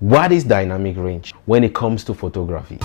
What is dynamic range when it comes to photography?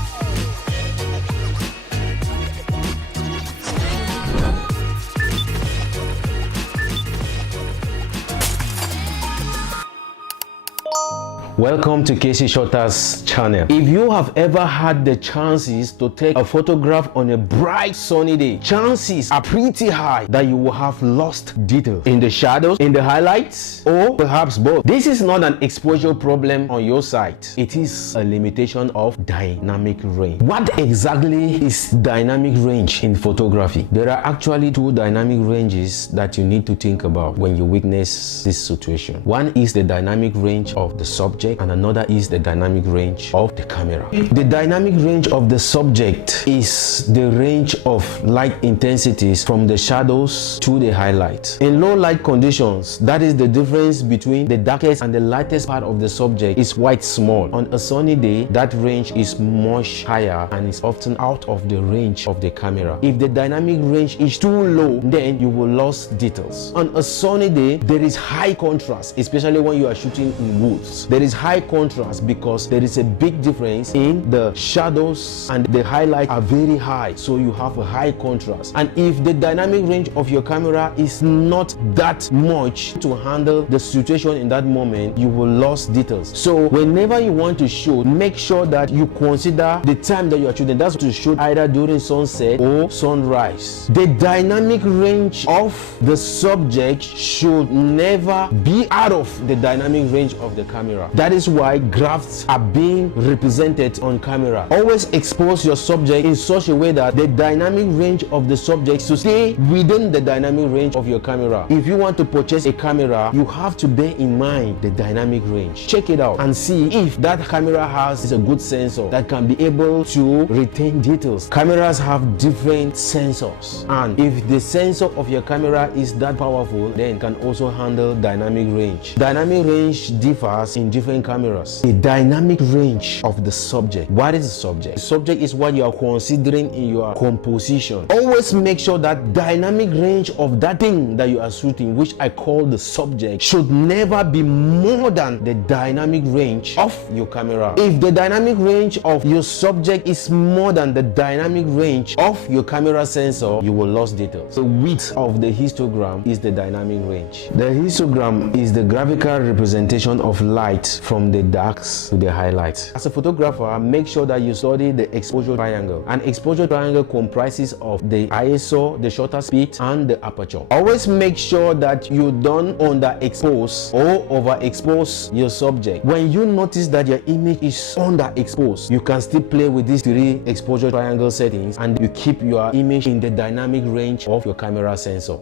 Welcome to Casey Shotter's channel. If you have ever had the chances to take a photograph on a bright sunny day, chances are pretty high that you will have lost details in the shadows, in the highlights, or perhaps both. This is not an exposure problem on your side. It is a limitation of dynamic range. What exactly is dynamic range in photography? There are actually two dynamic ranges that you need to think about when you witness this situation. One is the dynamic range of the subject, and another is the dynamic range of the camera. The dynamic range of the subject is the range of light intensities from the shadows to the highlights. In low light conditions, that is the difference between the darkest and the lightest part of the subject is quite small. On a sunny day, that range is much higher and is often out of the range of the camera. If the dynamic range is too low, then you will lose details. On a sunny day, there is high contrast, especially when you are shooting in woods. There is high contrast because there is a big difference in the shadows and the highlights are very high, so you have a high contrast. And if the dynamic range of your camera is not that much to handle the situation in that moment, you will lose details. So whenever you want to shoot, make sure that you consider the time that you are shooting. That's to shoot either during sunset or sunrise. The dynamic range of the subject should never be out of the dynamic range of the camera. That is why graphs are being represented on camera. Always expose your subject in such a way that the dynamic range of the subject should stay within the dynamic range of your camera. If you want to purchase a camera, you have to bear in mind the dynamic range. Check it out and see if that camera has a good sensor that can be able to retain details. Cameras have different sensors, and if the sensor of your camera is that powerful, then it can also handle dynamic range. Dynamic range differs in different cameras. The dynamic range of the subject. What is the subject? The subject is what you are considering in your composition. Always make sure that dynamic range of that thing that you are shooting, which I call the subject, should never be more than the dynamic range of your camera. If the dynamic range of your subject is more than the dynamic range of your camera sensor, you will lose details. The width of the histogram is the dynamic range. The histogram is the graphical representation of light from the darks to the highlights. As a photographer, make sure that you study the exposure triangle. An exposure triangle comprises of the ISO, the shutter speed, and the aperture. Always make sure that you don't underexpose or overexpose your subject. When you notice that your image is underexposed, you can still play with these three exposure triangle settings and you keep your image in the dynamic range of your camera sensor.